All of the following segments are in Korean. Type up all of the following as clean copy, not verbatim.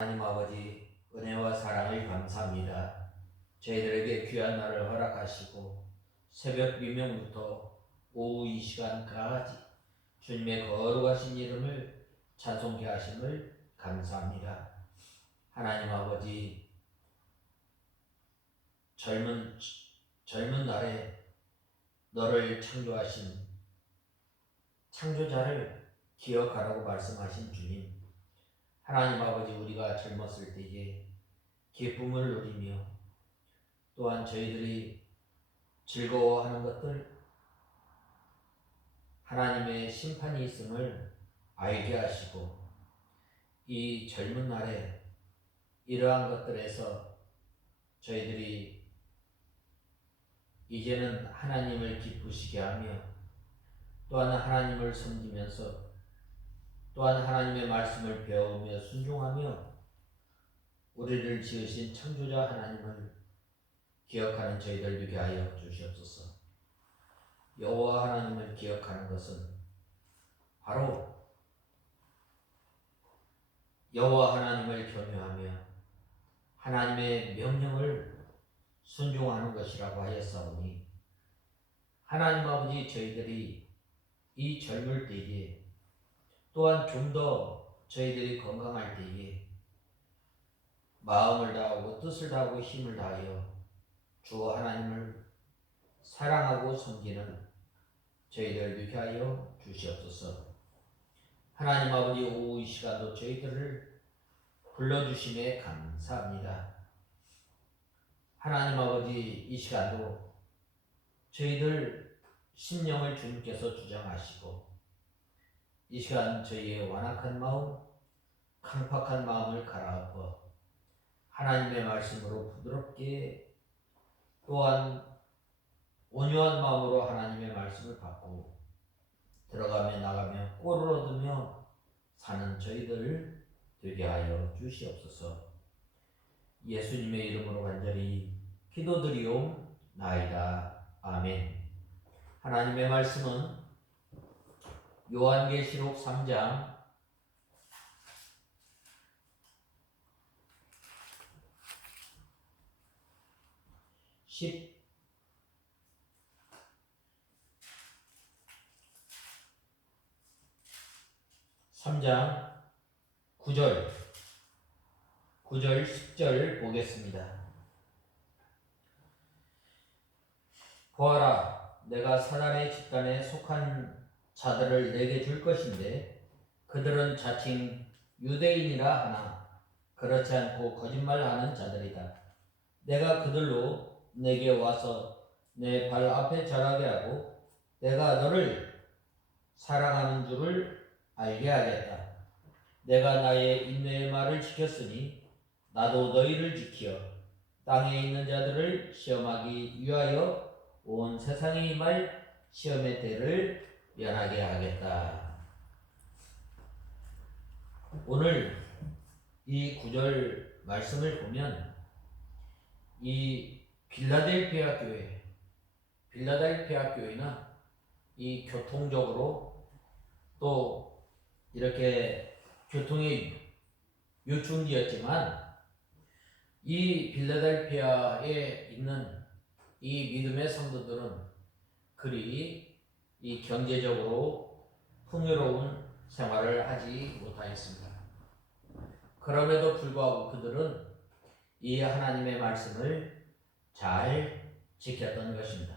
하나님 아버지, 은혜와 사랑을 감사합니다. 저희들에게 귀한 날을 허락하시고 새벽 미명부터 오후 이 시간까지 주님의 거룩하신 이름을 찬송케 하심을 감사합니다. 하나님 아버지, 젊은 날에 너를 창조하신 창조자를 기억하라고 말씀하신 주님, 하나님 아버지, 우리가 젊었을 때에 기쁨을 누리며 또한 저희들이 즐거워하는 것들, 하나님의 심판이 있음을 알게 하시고 이 젊은 날에 이러한 것들에서 저희들이 이제는 하나님을 기쁘시게 하며 또한 하나님을 섬기면서 또한 하나님의 말씀을 배우며 순종하며 우리를 지으신 창조자 하나님을 기억하는 저희들 되게 하여 주시옵소서. 여호와 하나님을 기억하는 것은 바로 여호와 하나님을 경외하며 하나님의 명령을 순종하는 것이라고 하였사오니, 하나님 아버지, 저희들이 이 젊을 때에 또한 좀 더 저희들이 건강할 때에 마음을 다하고 뜻을 다하고 힘을 다하여 주 하나님을 사랑하고 섬기는 저희들 되게 하여 주시옵소서. 하나님 아버지, 오후 이 시간도 저희들을 불러주심에 감사합니다. 하나님 아버지, 이 시간도 저희들 심령을 주님께서 주장하시고 이 시간 저희의 완악한 마음, 강팍한 마음을 갈아엎어 하나님의 말씀으로 부드럽게 또한 온유한 마음으로 하나님의 말씀을 받고 들어가며 나가며 꼴을 얻으며 사는 저희들 되게 하여 주시옵소서. 예수님의 이름으로 간절히 기도드리옵나이다. 아멘. 하나님의 말씀은 요한계시록 3장 9절 10절 보겠습니다. 보아라, 내가 사단의 집단에 속한 자들을 내게 줄 것인데 그들은 자칭 유대인이라 하나 그렇지 않고 거짓말하는 자들이다. 내가 그들로 내게 와서 내 발 앞에 절하게 하고 내가 너를 사랑하는 줄을 알게 하겠다. 내가 나의 인내의 말을 지켰으니 나도 너희를 지켜 땅에 있는 자들을 시험하기 위하여 온 세상에 임할 시험의 때를 면하게 하겠다. 오늘 이 9절 말씀을 보면 이 빌라델피아 교회는 이 교통적으로 또 이렇게 교통이 요충지였지만 이 빌라델피아에 있는 이 믿음의 성도들은 그리 이 경제적으로 풍요로운 생활을 하지 못하였습니다. 그럼에도 불구하고 그들은 이 하나님의 말씀을 잘 지켰던 것입니다.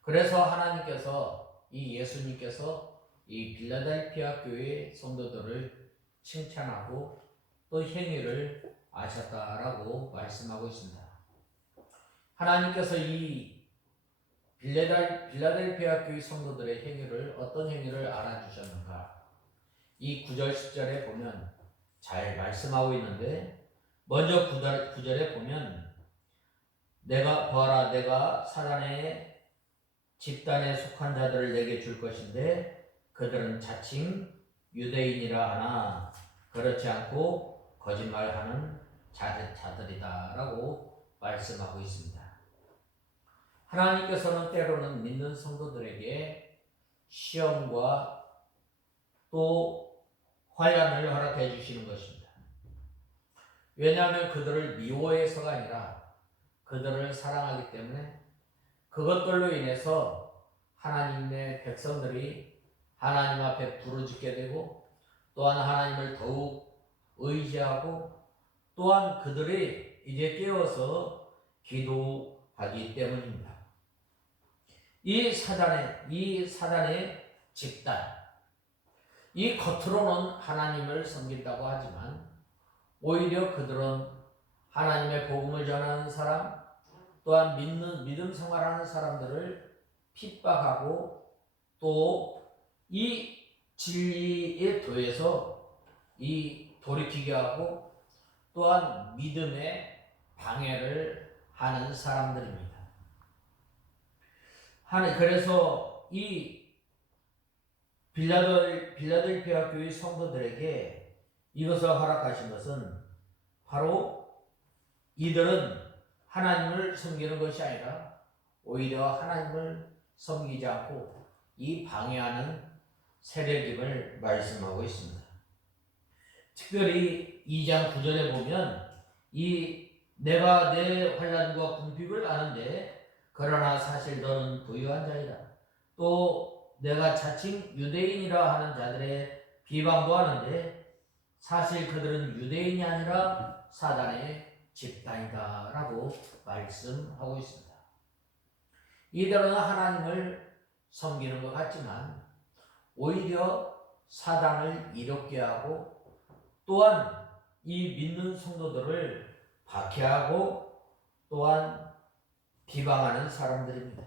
그래서 하나님께서 예수님께서 이 빌라델피아 교회 성도들을 칭찬하고 또 행위를 아셨다라고 말씀하고 있습니다. 하나님께서 이 빌라델피아 교회 성도들의 행위를, 어떤 행위를 알아주셨는가? 이 9절 10절에 보면 잘 말씀하고 있는데, 먼저 9절에 보면 내가 보아라, 내가 사단의 집단에 속한 자들을 내게 줄 것인데 그들은 자칭 유대인이라 하나 그렇지 않고 거짓말하는 자들이다 라고 말씀하고 있습니다. 하나님께서는 때로는 믿는 성도들에게 시험과 또 환난을 허락해 주시는 것입니다. 왜냐하면 그들을 미워해서가 아니라 그들을 사랑하기 때문에 그것들로 인해서 하나님의 백성들이 하나님 앞에 부르짖게 되고 또한 하나님을 더욱 의지하고 또한 그들이 이제 깨어서 기도하기 때문입니다. 이 사단의 집단, 이 겉으로는 하나님을 섬긴다고 하지만 오히려 그들은 하나님의 복음을 전하는 사람 또한 믿음 생활하는 사람들을 핍박하고 또 이 진리에 더해서 이 돌이키게 하고 또한 믿음에 방해를 하는 사람들입니다. 그래서 이 빌라델피아 교회 성도들에게 이것을 허락하신 것은 바로 이들은 하나님을 섬기는 것이 아니라 오히려 하나님을 섬기지 않고 이 방해하는 세력임을 말씀하고 있습니다. 특별히 2장 9절에 보면 내가 내 환난과 궁핍을 아는데 그러나 사실 너는 부유한 자이다. 또 내가 자칭 유대인이라 하는 자들의 비방도 하는데 사실 그들은 유대인이 아니라 사단의 집단이다 라고 말씀하고 있습니다. 이들은 하나님을 섬기는 것 같지만 오히려 사단을 이롭게 하고 또한 이 믿는 성도들을 박해하고 또한 비방하는 사람들입니다.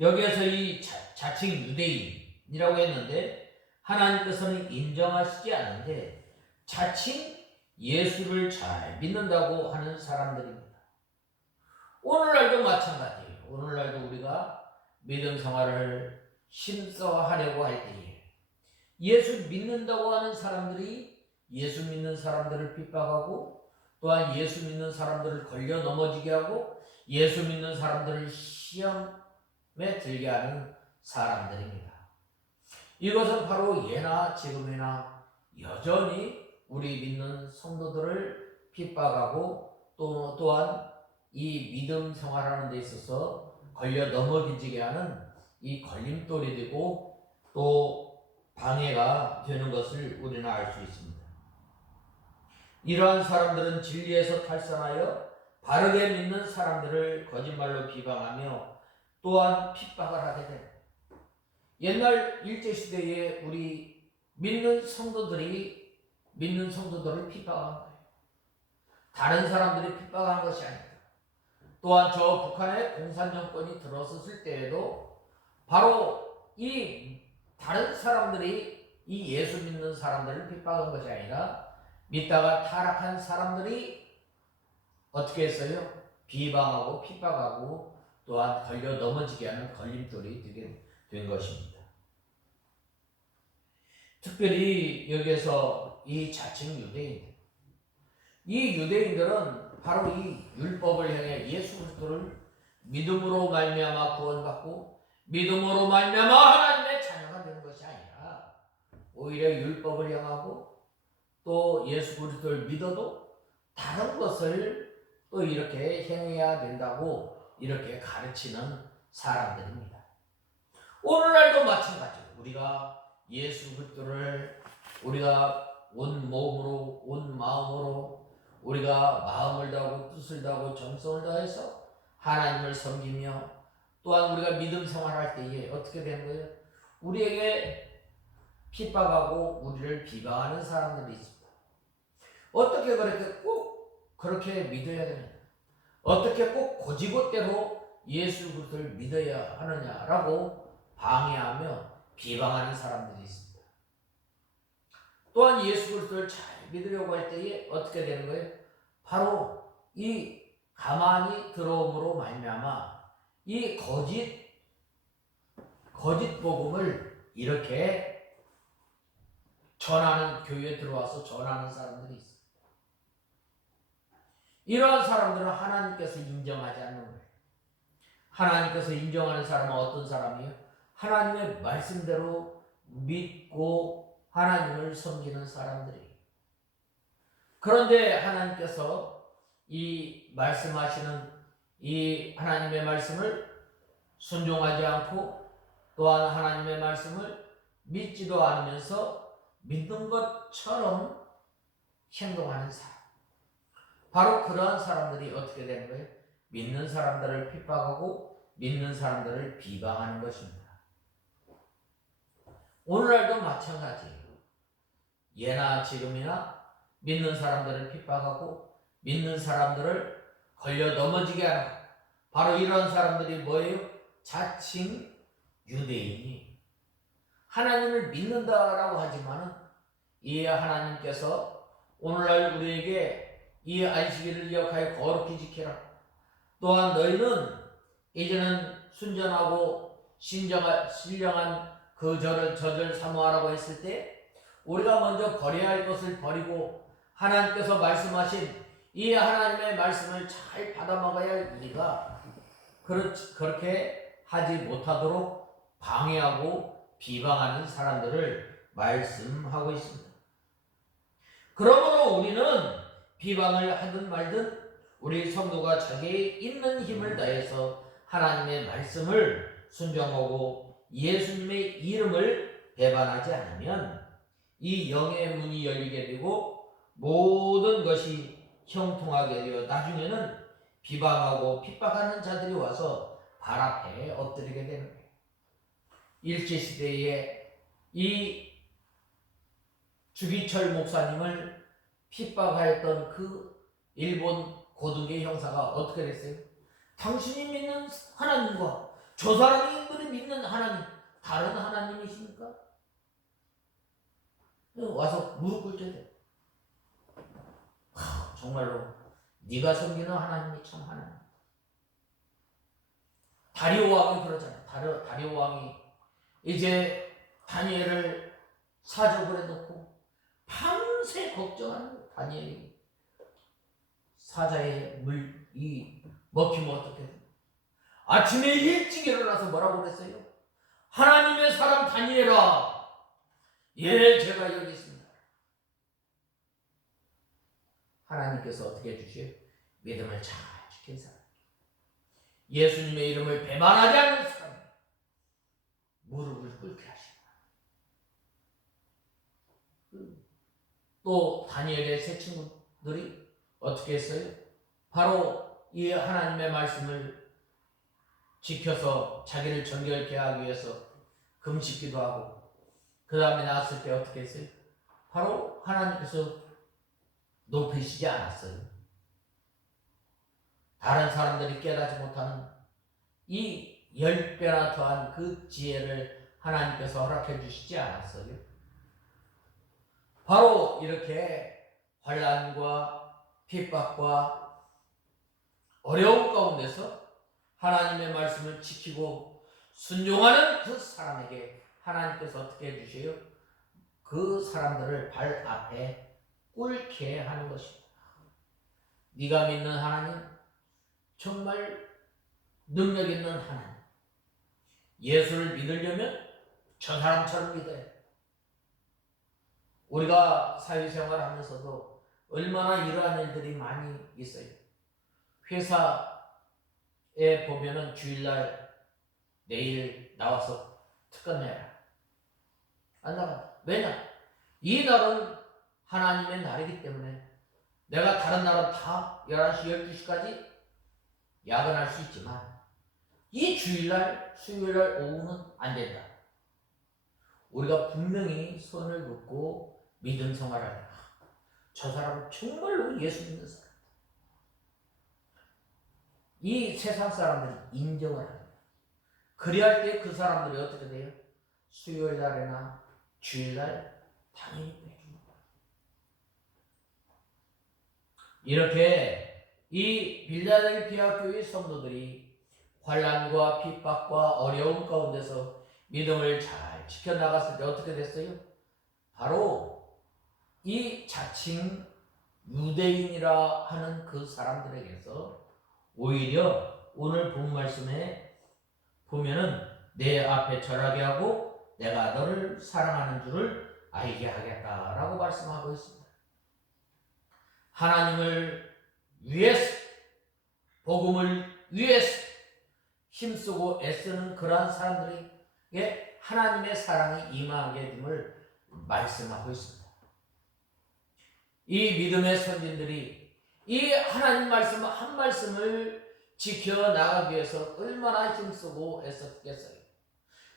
여기에서 이 자칭 유대인이라고 했는데 하나님께서는 인정하시지 않는데 자칭 예수를 잘 믿는다고 하는 사람들입니다. 오늘날도 마찬가지예요. 오늘날도 우리가 믿음 생활을 힘써 하려고 할 때에 예수 믿는다고 하는 사람들이 예수 믿는 사람들을 핍박하고 또한 예수 믿는 사람들을 걸려 넘어지게 하고 예수 믿는 사람들을 시험에 들게 하는 사람들입니다. 이것은 바로 예나 지금이나 여전히 우리 믿는 성도들을 핍박하고 또한 이 믿음 생활하는 데 있어서 걸려 넘어지게 하는 이 걸림돌이 되고 또 방해가 되는 것을 우리는 알 수 있습니다. 이러한 사람들은 진리에서 탈선하여 바르게 믿는 사람들을 거짓말로 비방하며 또한 핍박을 하게 됩니다. 옛날 일제시대에 우리 믿는 성도들을 핍박한 거예요. 다른 사람들이 핍박한 것이 아닙니다. 또한 저 북한의 공산정권이 들어섰을 때에도 바로 이 다른 사람들이 이 예수 믿는 사람들을 핍박한 것이 아니라 믿다가 타락한 사람들이 어떻게 했어요? 비방하고 핍박하고 또한 걸려 넘어지게 하는 걸림돌이 되게 된 것입니다. 특별히 여기에서 이 자칭 유대인들, 이 유대인들은 바로 이 율법을 향해 예수 그리스도를 믿음으로 말미암아 구원받고 믿음으로 말미암아 하나님의 자녀가 되는 것이 아니라 오히려 율법을 향하고 또 예수 그리스도를 믿어도 다른 것을 또 이렇게 행해야 된다고 이렇게 가르치는 사람들입니다. 오늘날도 마찬가지예요. 우리가 예수 그리스도를 우리가 온 몸으로 온 마음으로 우리가 마음을 다하고 뜻을 다하고 정성을 다해서 하나님을 섬기며 또한 우리가 믿음 생활할 때에 어떻게 되는 거예요? 우리에게 핍박하고 우리를 비방하는 사람들이 있습니다. 어떻게 그렇게 믿어야 되느냐? 어떻게 꼭 고지곳대로 예수 그리스도를 믿어야 하느냐라고 방해하며 비방하는 사람들이 있습니다. 또한 예수 그리스도를 잘 믿으려고 할 때에 어떻게 되는 거예요? 바로 이 가만히 들어옴으로 말미암아 이 거짓 복음을 이렇게 전하는 교회에 들어와서 전하는 사람들이 있습니다. 이러한 사람들은 하나님께서 인정하지 않는 거예요. 하나님께서 인정하는 사람은 어떤 사람이에요? 하나님의 말씀대로 믿고 하나님을 섬기는 사람들이에요. 그런데 하나님께서 이 말씀하시는 이 하나님의 말씀을 순종하지 않고 또한 하나님의 말씀을 믿지도 않으면서 믿는 것처럼 행동하는 사람, 바로 그러한 사람들이 어떻게 되는 거예요? 믿는 사람들을 핍박하고 믿는 사람들을 비방하는 것입니다. 오늘날도 마찬가지예요. 예나 지금이나 믿는 사람들을 핍박하고 믿는 사람들을 걸려 넘어지게 하는, 바로 이런 사람들이 뭐예요? 자칭 유대인이 하나님을 믿는다라고 하지만은 이 하나님께서 오늘날 우리에게 이 안식일을 기억하여 거룩히 지키라, 또한 너희는 이제는 순전하고 신령한 그 저절 사모하라고 했을 때 우리가 먼저 버려야 할 것을 버리고 하나님께서 말씀하신 이 하나님의 말씀을 잘 받아먹어야 할 우리가 그렇게 하지 못하도록 방해하고 비방하는 사람들을 말씀하고 있습니다. 그러므로 우리는 비방을 하든 말든 우리 성도가 자기의 있는 힘을 다해서 하나님의 말씀을 순종하고 예수님의 이름을 배반하지 않으면 이 영의 문이 열리게 되고 모든 것이 형통하게 되어 나중에는 비방하고 핍박하는 자들이 와서 발 앞에 엎드리게 되는 거예요. 일제시대에 이 주기철 목사님을 핍박하였던 그 일본 고등계 형사가 어떻게 됐어요? 당신이 믿는 하나님과 저 사람이 믿는 하나님 다른 하나님이십니까? 와서 무릎 꿇게 돼. 정말로 네가 섬기는 하나님이 참 하나님. 다리오 왕이 그러잖아. 다리오 왕이 이제 다니엘을 사족을 해놓고 밤새 걱정하는 다니엘이 사자의 물이 먹히면 어떻게 돼? 아침에 일찍 일어나서 뭐라고 그랬어요? 하나님의 사람 다니엘아, 예, 제가 여기 있습니다. 하나님께서 어떻게 해주세요? 믿음을 잘 지킨 사람, 예수님의 이름을 배반하지 않는 사람, 무릎을 꿇게 하시고, 또 다니엘의 세 친구들이 어떻게 했어요? 바로 이 하나님의 말씀을 지켜서 자기를 정결케 하기 위해서 금식기도 하고, 그 다음에 나왔을 때 어떻게 했어요? 바로 하나님께서 높이시지 않았어요. 다른 사람들이 깨닫지 못하는 이 10배나 더한 그 지혜를 하나님께서 허락해 주시지 않았어요. 바로 이렇게 환난과 핍박과 어려움 가운데서 하나님의 말씀을 지키고 순종하는 그 사람에게 하나님께서 어떻게 해주세요? 그 사람들을 발 앞에 꿇게 하는 것입니다. 네가 믿는 하나님, 정말 능력 있는 하나님, 예수를 믿으려면 저 사람처럼 믿어야 돼. 우리가 사회생활 하면서도 얼마나 이러한 일들이 많이 있어요. 회사에 보면은 주일날 내일 나와서 특권 내라. 안 나가. 왜냐? 이 날은 하나님의 날이기 때문에 내가 다른 날은 다 11시, 12시까지 야근할 수 있지만 이 주일날, 수요일날 오후는 안 된다. 우리가 분명히 손을 놓고 믿음 생활을, 저 사람은 정말로 예수 믿는 사람, 이 세상 사람들이 인정을 합니다. 그리할 때 그 사람들이 어떻게 돼요? 수요일 날이나 주일날 당연히 빼줍니다. 이렇게 이 빌라델피아 교회 성도들이 환난과 핍박과 어려움 가운데서 믿음을 잘 지켜나갔을 때 어떻게 됐어요? 바로 이 자칭 유대인이라 하는 그 사람들에게서 오히려 오늘 본 말씀에 보면은 내 앞에 절하게 하고 내가 너를 사랑하는 줄을 알게 하겠다라고 말씀하고 있습니다. 하나님을 위해서, 복음을 위해서 힘쓰고 애쓰는 그러한 사람들에게 하나님의 사랑이 임하게 됨을 말씀하고 있습니다. 이 믿음의 선진들이 이 하나님 말씀 한 말씀을 지켜나가기 위해서 얼마나 힘쓰고 애썼겠어요.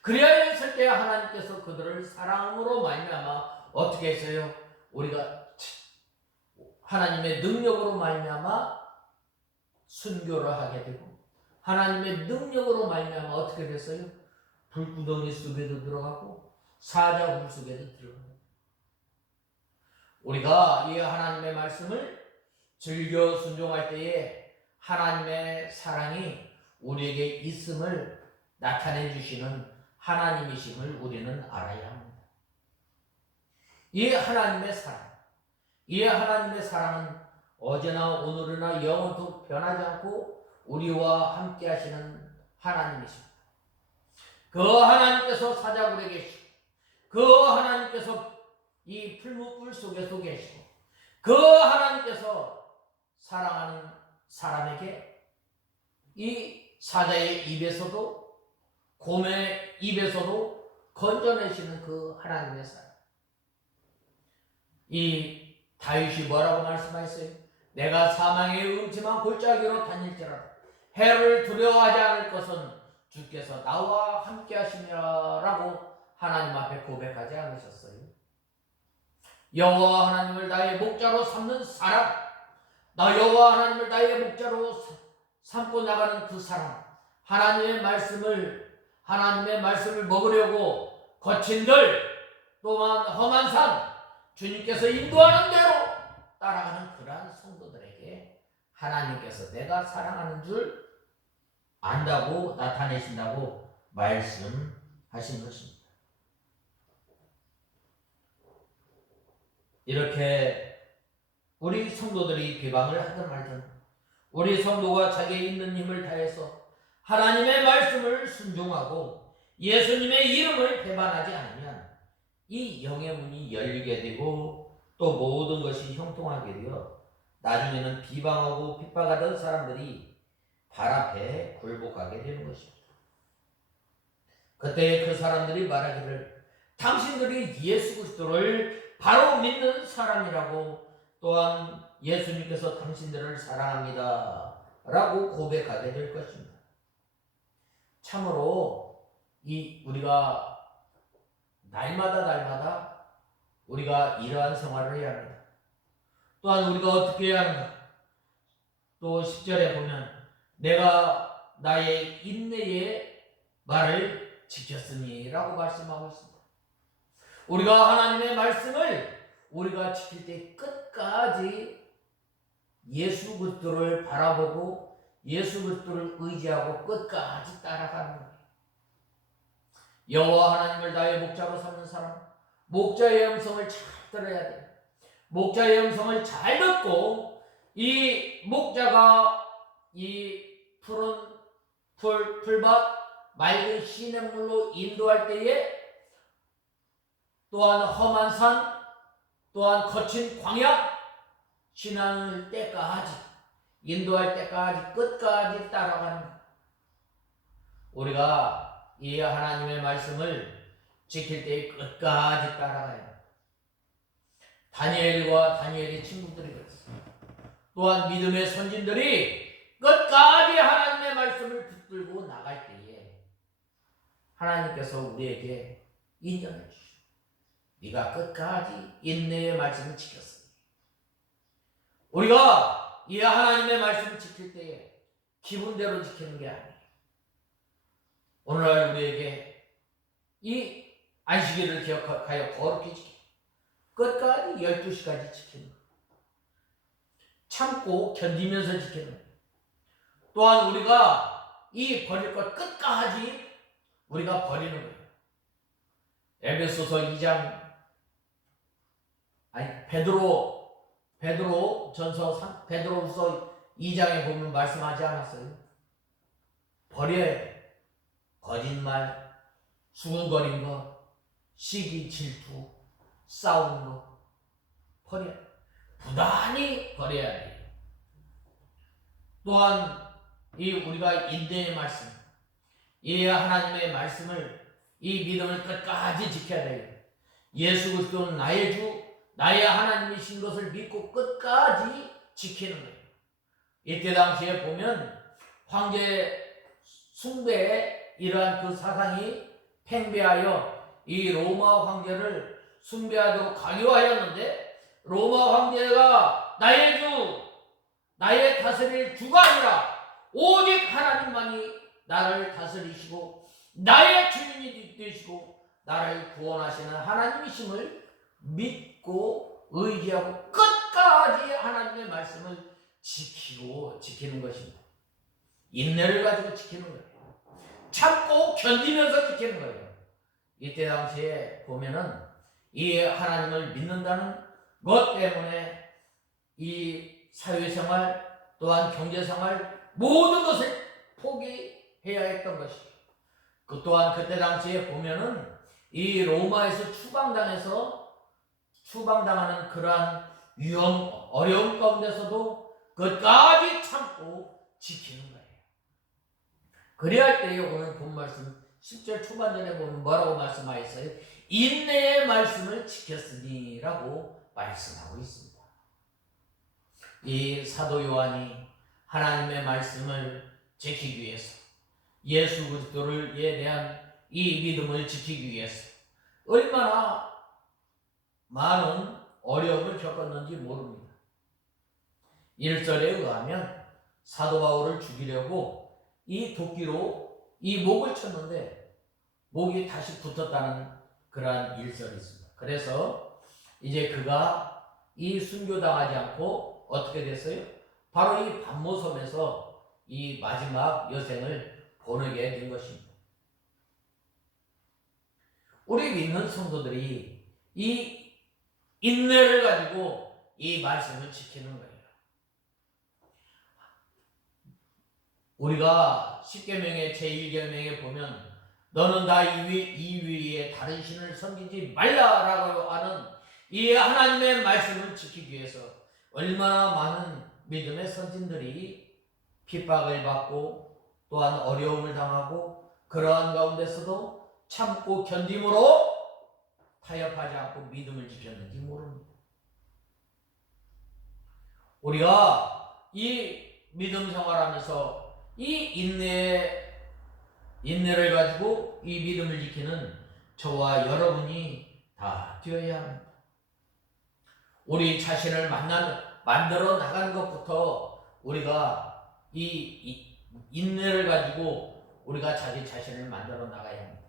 그래야 했을 때 하나님께서 그들을 사랑으로 말미암아 어떻게 했어요? 우리가 하나님의 능력으로 말미암아 순교를 하게 되고, 하나님의 능력으로 말미암아 어떻게 됐어요? 불구덩이 속에도 들어가고 사자굴 속에도 들어가고. 우리가 이 하나님의 말씀을 즐겨 순종할 때에 하나님의 사랑이 우리에게 있음을 나타내 주시는 하나님이심을 우리는 알아야 합니다. 이 하나님의 사랑, 이 하나님의 사랑은 어제나 오늘이나 영원토록 변하지 않고 우리와 함께 하시는 하나님이십니다. 그 하나님께서 사자굴에 계시고, 그 하나님께서 이 풀무불 속에서 계시고, 그 하나님께서 사랑하는 사람에게 이 사자의 입에서도 곰의 입에서도 건져내시는 그 하나님의 사랑. 이 다윗이 뭐라고 말씀하셨어요? 내가 사망의 음침한 골짜기로 다닐지라도 해를 두려워하지 않을 것은 주께서 나와 함께 하시니라라고 하나님 앞에 고백하지 않으셨어요? 여호와 하나님을 나의 목자로 삼는 사람, 나 여호와 하나님을 나의 목자로 삼고 나가는 그 사람, 하나님의 말씀을 먹으려고 거친 들, 또한 험한 산, 주님께서 인도하는 대로 따라가는 그러한 성도들에게 하나님께서 내가 사랑하는 줄 안다고 나타내신다고 말씀하신 것입니다. 이렇게 우리 성도들이 비방을 하든 말든 우리 성도가 자기의 있는 힘을 다해서 하나님의 말씀을 순종하고 예수님의 이름을 배반하지 않으면 이 영의 문이 열리게 되고 또 모든 것이 형통하게 되어 나중에는 비방하고 핍박하던 사람들이 발 앞에 굴복하게 되는 것입니다. 그때 그 사람들이 말하기를 당신들이 예수 그리스도를 바로 믿는 사람이라고, 또한 예수님께서 당신들을 사랑합니다 라고 고백하게 될 것입니다. 참으로 우리가 날마다 우리가 이러한 생활을 해야 합니다. 또한 우리가 어떻게 해야 하는가? 또 10절에 보면 내가 나의 인내의 말을 지켰으니 라고 말씀하고 있습니다. 우리가 하나님의 말씀을 우리가 지킬 때 끝까지 예수 그리스도를 바라보고 예수 그리스도를 의지하고 끝까지 따라가는 거예요. 여호와 하나님을 나의 목자로 삼는 사람, 목자의 음성을 잘 들어야 돼요. 목자의 음성을 잘 듣고 이 목자가 이 푸른 풀밭 맑은 시냇물로 인도할 때에, 또한 험한 산, 또한 거친 광야 지나는 때까지, 인도할 때까지 끝까지 따라가는 거예요. 우리가 이 하나님의 말씀을 지킬 때 끝까지 따라가야 합니다. 다니엘과 다니엘의 친구들이 그랬습니다. 또한 믿음의 선진들이 끝까지 하나님의 말씀을 붙들고 나갈 때에 하나님께서 우리에게 인정해 주시오. 네가 끝까지 인내의 말씀을 지켰으니. 우리가 이 하나님의 말씀을 지킬 때에 기분대로 지키는 게 아니에요. 오늘날 우리에게 이 안식일을 기억하여 거룩히 지키고 끝까지 12시까지 지키는 것, 참고 견디면서 지키는 것, 또한 우리가 이 버릴 것 끝까지 우리가 버리는 거예요. 에베소서 2장, 베드로전서 베드로후서 2장에 보면 말씀하지 않았어요? 버려야 돼. 거짓말, 수군거린 거, 시기, 질투, 싸우는 거 버려. 부단히 버려야 돼요. 또한 이 우리가 인내의 말씀, 이 하나님의 말씀을, 이 믿음을 끝까지 지켜야 돼요. 예수 그리스도는 나의 주, 나의 하나님이신 것을 믿고 끝까지 지키는 거예요. 이때 당시에 보면 황제 숭배의 이러한 그 사상이 팽배하여 이 로마 황제를 숭배하도록 강요하였는데, 로마 황제가 나의 주, 나의 다스릴 주가 아니라 오직 하나님만이 나를 다스리시고 나의 주인이 되시고 나를 구원하시는 하나님이심을 믿고 의지하고 끝까지 하나님의 말씀을 지키는 것입니다. 인내를 가지고 지키는 거예요. 참고 견디면서 지키는 거예요. 이때 당시에 보면은 이 하나님을 믿는다는 것 때문에 이 사회생활 또한 경제생활 모든 것을 포기해야 했던 것이죠. 그 또한 그때 당시에 보면은 이 로마에서 추방당하는 그러한 어려움 가운데서도 끝까지 참고 지키는 거예요. 그래야 할 때에 오늘 본 말씀 10절 초반전에 보면 뭐라고 말씀하였어요? 인내의 말씀을 지켰으니 라고 말씀하고 있습니다. 이 사도 요한이 하나님의 말씀을 지키기 위해서, 예수 그리스도에 대한 이 믿음을 지키기 위해서 얼마나 많은 어려움을 겪었는지 모릅니다. 1절에 의하면 사도 바울을 죽이려고 이 도끼로 이 목을 쳤는데 목이 다시 붙었다는 그러한 일설이 있습니다. 그래서 이제 그가 이 순교당하지 않고 어떻게 됐어요? 바로 이 반모섬에서 이 마지막 여생을 보내게 된 것입니다. 우리 믿는 성도들이 이 인내를 가지고 이 말씀을 지키는 거예요. 우리가 10계명의 제1계명에 보면 너는 나 이위에 다른 신을 섬기지 말라라고 하는 이 하나님의 말씀을 지키기 위해서 얼마나 많은 믿음의 선진들이 핍박을 받고 또한 어려움을 당하고 그러한 가운데서도 참고 견딤으로 타협하지 않고 믿음을 지켰는지 모릅니다. 우리가 이 믿음 생활하면서 이 인내를 가지고 이 믿음을 지키는 저와 여러분이 다 되어야 합니다. 우리 자신을 만들어 나가는 것부터 우리가 이 인내를 가지고 우리가 자기 자신을 만들어 나가야 합니다.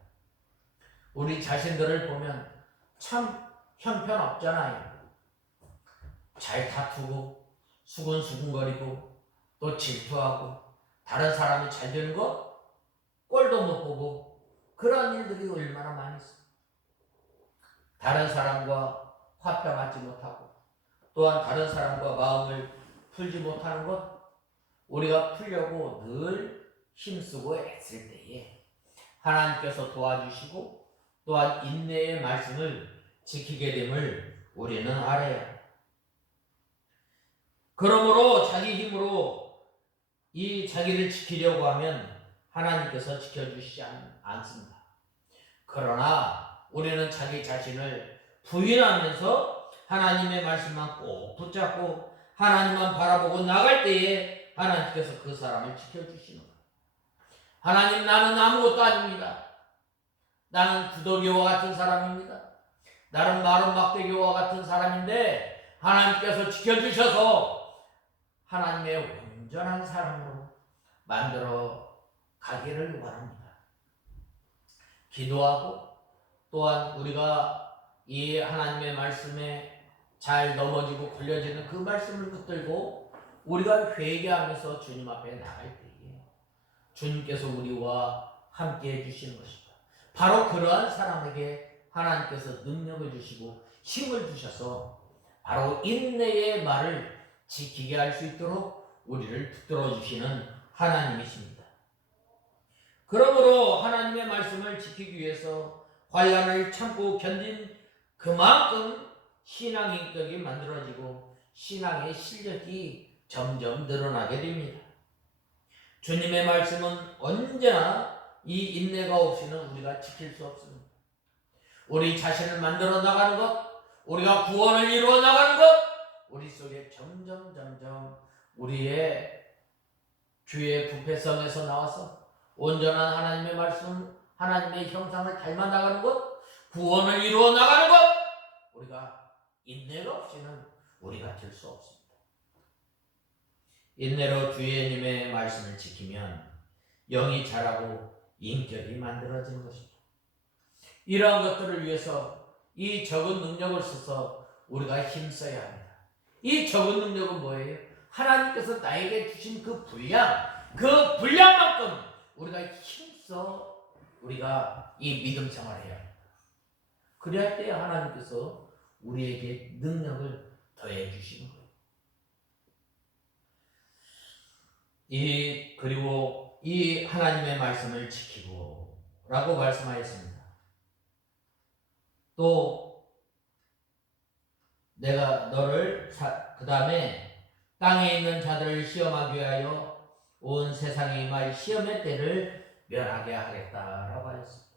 우리 자신들을 보면 참 형편없잖아요. 잘 다투고 수근수근거리고 또 질투하고 다른 사람이 잘 되는 거 꼴도 못 보고 그런 일들이 얼마나 많이 있어요. 다른 사람과 화평하지 못하고 또한 다른 사람과 마음을 풀지 못하는 것, 우리가 풀려고 늘 힘쓰고 애쓸 때에 하나님께서 도와주시고 또한 인내의 말씀을 지키게 됨을 우리는 알아야 합니다. 그러므로 자기 힘으로 이 자기를 지키려고 하면 하나님께서 지켜주시지 않습니다. 그러나 우리는 자기 자신을 부인하면서 하나님의 말씀만 꼭 붙잡고 하나님만 바라보고 나갈 때에 하나님께서 그 사람을 지켜주시는 거예요. 하나님, 나는 아무것도 아닙니다. 나는 구더기와 같은 사람입니다. 나는 마른 막대기와 같은 사람인데 하나님께서 지켜주셔서 하나님의 온전한 사람으로 만들어 가기를 원합니다. 기도하고 또한 우리가 이 하나님의 말씀에 잘 넘어지고 걸려지는 그 말씀을 붙들고 우리가 회개하면서 주님 앞에 나갈 때에 주님께서 우리와 함께 해주시는 것입니다. 바로 그러한 사람에게 하나님께서 능력을 주시고 힘을 주셔서 바로 인내의 말을 지키게 할 수 있도록 우리를 붙들어 주시는 하나님이십니다. 그러므로 하나님의 말씀을 지키기 위해서 환난을 참고 견딘 그만큼 신앙 인격이 만들어지고 신앙의 실력이 점점 늘어나게 됩니다. 주님의 말씀은 언제나 이 인내가 없이는 우리가 지킬 수 없습니다. 우리 자신을 만들어 나가는 것, 우리가 구원을 이루어 나가는 것, 우리 속에 점점 우리의 주의 부패성에서 나와서 온전한 하나님의 말씀, 하나님의 형상을 닮아 나가는 것, 구원을 이루어 나가는 것, 우리가 인내가 없이는 우리가 될 수 없습니다. 인내로 주님의 말씀을 지키면 영이 자라고 인격이 만들어지는 것입니다. 이러한 것들을 위해서 이 적은 능력을 써서 우리가 힘써야 합니다. 이 적은 능력은 뭐예요? 하나님께서 나에게 주신 그 분량만큼 우리가 힘써 우리가 이 믿음 생활을 해야 합니다. 그래야 때 하나님께서 우리에게 능력을 더해 주시는 거예요. 그리고 이 하나님의 말씀을 지키고 라고 말씀하였습니다. 또 내가 너를 그 다음에 땅에 있는 자들을 시험하기 위하여 온 세상에 임할 시험의 때를 면하게 하겠다라고 하였습니다.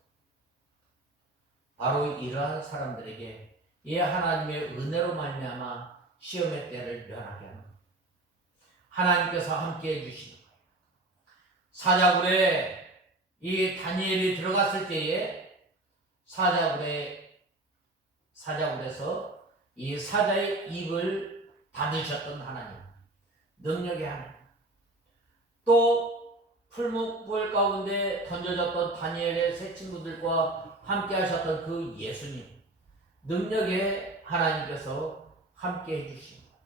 바로 이러한 사람들에게 이 하나님의 은혜로 말미암아 시험의 때를 면하게 하는 거예요. 하나님께서 함께해 주시는 거예요. 사자굴에 이 다니엘이 들어갔을 때에 사자굴에서 이 사자의 입을 닫으셨던 하나님, 능력의 하나님, 또 풀무불 가운데 던져졌던 다니엘의 세 친구들과 함께 하셨던 그 예수님, 능력의 하나님께서 함께 해주신 거예요.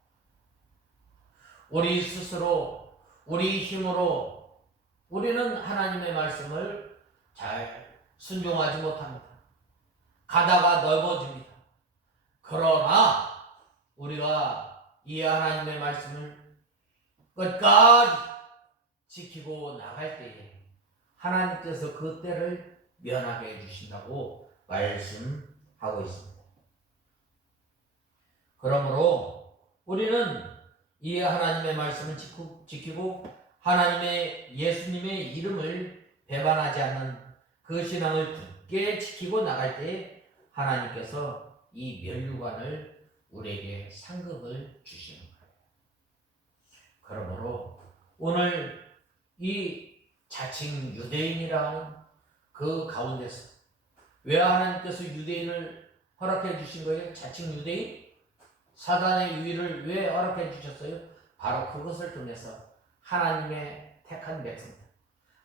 우리 스스로, 우리 힘으로 우리는 하나님의 말씀을 잘 순종하지 못합니다. 가다가 넓어집니다. 그러나 우리가 이 하나님의 말씀을 끝까지 지키고 나갈 때에 하나님께서 그 때를 면하게 해주신다고 말씀하고 있습니다. 그러므로 우리는 이 하나님의 말씀을 지키고 하나님의 예수님의 이름을 배반하지 않는 그 신앙을 굳게 지키고 나갈 때 하나님께서 이 면류관을 우리에게 상급을 주시는 거예요. 그러므로 오늘 이 자칭 유대인이라는 그 가운데서 왜 하나님께서 유대인을 허락해 주신 거예요? 자칭 유대인? 사단의 유의를 왜 허락해 주셨어요? 바로 그것을 통해서 하나님의 택한 백성들,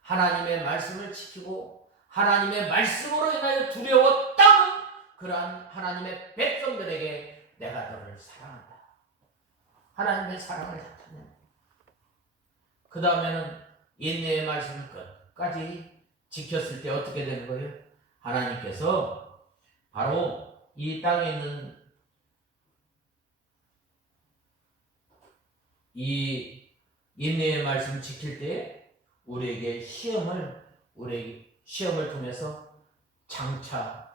하나님의 말씀을 지키고 하나님의 말씀으로 인하여 두려웠다는 그러한 하나님의 백성들에게 내가 너를 사랑한다. 하나님의 사랑을 나타낸다. 그 다음에는 인내의 말씀을 끝까지 지켰을 때 어떻게 되는 거예요? 하나님께서 바로 이 땅에 있는 이 인내의 말씀 지킬 때 우리에게 시험을 통해서 장차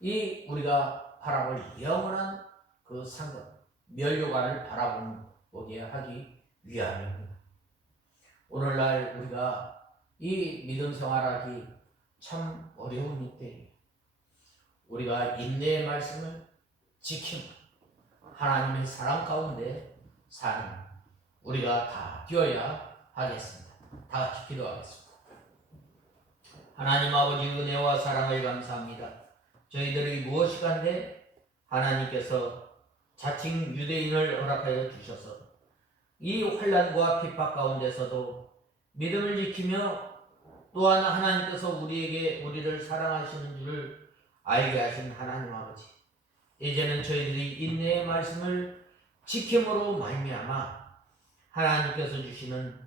우리가 바라볼 영원한 그 상급 면류관을 바라보게 하기 위함입니다. 오늘날 우리가 이 믿음 생활하기 참 어려운 이때 우리가 인내의 말씀을 지키고 하나님의 사랑 가운데 사는 우리가 다 되어야 하겠습니다. 다 같이 기도하겠습니다. 하나님 아버지 은혜와 사랑을 감사합니다. 저희들이 무엇이간데 하나님께서 자칭 유대인을 허락하여 주셔서 이 환난과 핍박 가운데서도 믿음을 지키며 또한 하나님께서 우리를 사랑하시는 줄을 알게 하신 하나님 아버지, 이제는 저희들이 인내의 말씀을 지킴으로 말미암아 하나님께서 주시는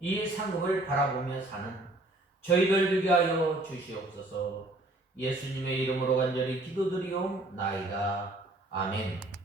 이 상급을 바라보며 사는 저희들 되게 하여 주시옵소서. 예수님의 이름으로 간절히 기도드리옵나이다. 아멘.